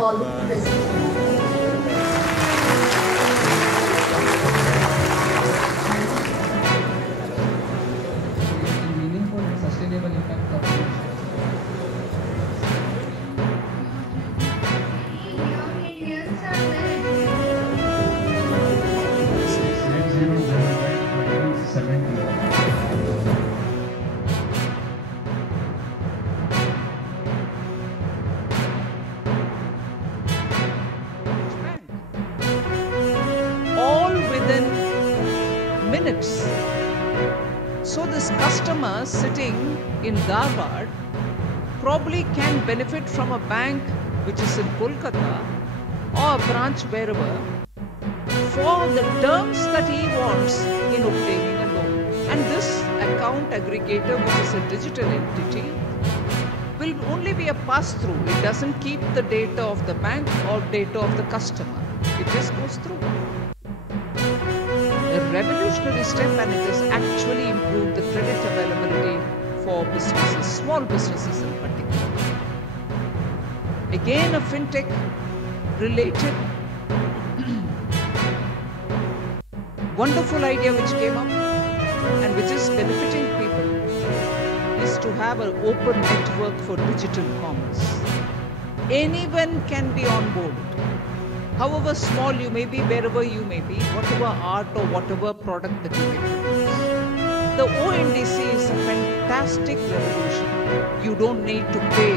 all present. Meaningful and sustainable impact of net zero by 2070. All within minutes. So this customer sitting in Dharwad probably can benefit from a bank which is in Kolkata or a branch wherever for the terms that he wants in obtaining a loan. And this account aggregator, which is a digital entity, will only be a pass-through. It doesn't keep the data of the bank or data of the customer. It just goes through. A revolutionary step, and it has actually improved the credit availability for businesses, small businesses in particular. Again, a fintech related wonderful idea which came up and which is benefiting people is to have an open network for digital commerce. Anyone can be onboarded. However small you may be, wherever you may be, whatever art or whatever product that you may produce. The ONDC is a fantastic revolution. You don't need to pay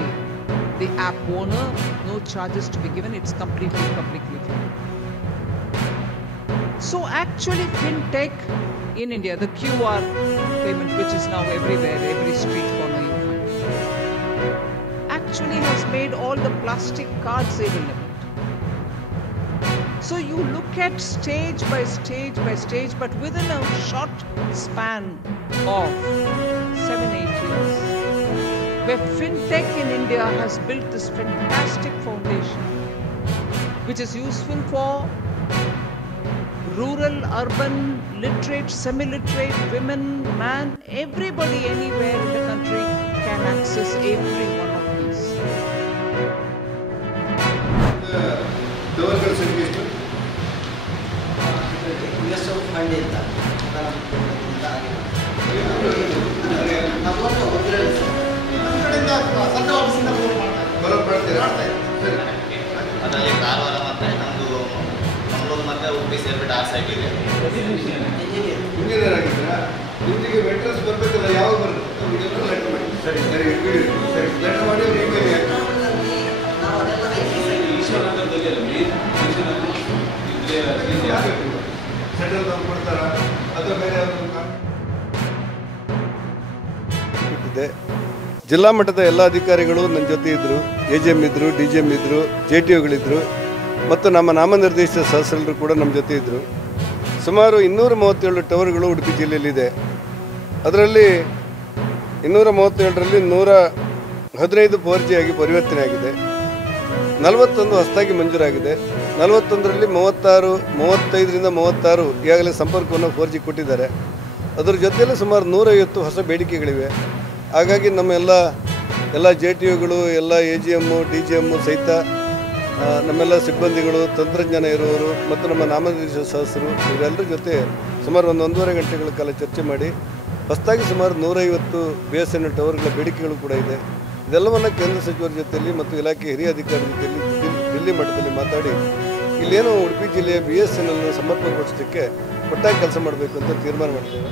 the app owner, no charges to be given, it's completely publicly free. So actually fintech in India, the QR payment which is now everywhere, every street corner you find, actually has made all the plastic cards irrelevant. So you look at stage by stage by stage, but within a short span of 7-8 years, where fintech in India has built this fantastic foundation, which is useful for rural, urban, literate, semi-literate, women, man, everybody anywhere in the country can access every one of these. ಅದರಲ್ಲಿ ಕಾರವಾರ ಮತ್ತೆ ನಮ್ಮದು ಮಂಗಳೂರು ಮತ್ತೆ ಉಡುಪಿ ಸೇರಿಬಿಟ್ಟು 6 ಸೈಟ್ ಇದೆ. ಇಂಜಿನಿಯರ್ ಆಗಿದ್ದೀರಾ? ನಿಮಗೆ ಮೆಟ್ರಸ್ ಬರಬೇಕಲ್ಲ, ಯಾವಾಗ ಬರುತ್ತೆ ಲೆಟರ್ ಮಾಡಿ. ಸರಿ ಸರಿ ಸರಿ ಲೆಟರ್ ಮಾಡಿ ಸೆಂಟ್ರಲ್ ತಂದು ಕೊಡ್ತಾರಾ ಅಥವಾ ಬೇರೆ ಇದೆ. ಜಿಲ್ಲಾ ಮಟ್ಟದ ಎಲ್ಲ ಅಧಿಕಾರಿಗಳು ನನ್ನ ಜೊತೆ ಇದ್ದರು. AGM ಇದ್ದರು, DGM ಇದ್ದರು, JTOಗಳಿದ್ದರು ಮತ್ತು ನಮ್ಮ ನಾಮನಿರ್ದೇಶಿತ ಸದಸ್ಯರು ಕೂಡ ನಮ್ಮ ಜೊತೆ ಇದ್ದರು. ಸುಮಾರು 237 ಟವರ್ಗಳು ಉಡುಪಿ ಜಿಲ್ಲೆಯಲ್ಲಿದೆ. ಅದರಲ್ಲಿ 237ರಲ್ಲಿ 115 4G ಆಗಿ ಪರಿವರ್ತನೆ ಆಗಿದೆ. 41 ಹೊಸದಾಗಿ ಮಂಜೂರಾಗಿದೆ. 41ರಲ್ಲಿ 35ರಿಂದ 36 ಈಗಾಗಲೇ ಸಂಪರ್ಕವನ್ನು 4G ಕೊಟ್ಟಿದ್ದಾರೆ. ಅದರ ಜೊತೆಯಲ್ಲಿ ಸುಮಾರು 150 ಹೊಸ ಬೇಡಿಕೆಗಳಿವೆ. ಹಾಗಾಗಿ ನಮ್ಮ ಎಲ್ಲ JTOಗಳು, ಎಲ್ಲ AGM, DGM ಸಹಿತ ನಮ್ಮೆಲ್ಲ ಸಿಬ್ಬಂದಿಗಳು, ತಂತ್ರಜ್ಞಾನ ಇರುವವರು ಮತ್ತು ನಮ್ಮ ನಾಮನಿರ್ದೇಶಿತ ಸದಸ್ಯರು ಇವರೆಲ್ಲರ ಜೊತೆ ಸುಮಾರು 1.5 ಗಂಟೆಗಳ ಕಾಲ ಚರ್ಚೆ ಮಾಡಿ ಹೊಸದಾಗಿ ಸುಮಾರು 150 BSNL ಟವರ್ಗಳ ಬೇಡಿಕೆಗಳು ಕೂಡ ಇದೆ. ಇದೆಲ್ಲವನ್ನು ಕೇಂದ್ರ ಸಚಿವರ ಜೊತೆಯಲ್ಲಿ ಮತ್ತು ಇಲಾಖೆ ಹಿರಿಯ ಅಧಿಕಾರಿಗಳ ಜೊತೆಯಲ್ಲಿ ದಿಲ್ಲಿ ಮಟ್ಟದಲ್ಲಿ ಮಾತಾಡಿ ಇಲ್ಲೇನು ಉಡುಪಿ ಜಿಲ್ಲೆಯ BSNL ಸಮರ್ಪಕಗೊಳಿಸೋದಕ್ಕೆ ಒಟ್ಟಾಗಿ ಕೆಲಸ ಮಾಡಬೇಕು ಅಂತ ತೀರ್ಮಾನ ಮಾಡಿದ್ದೇವೆ.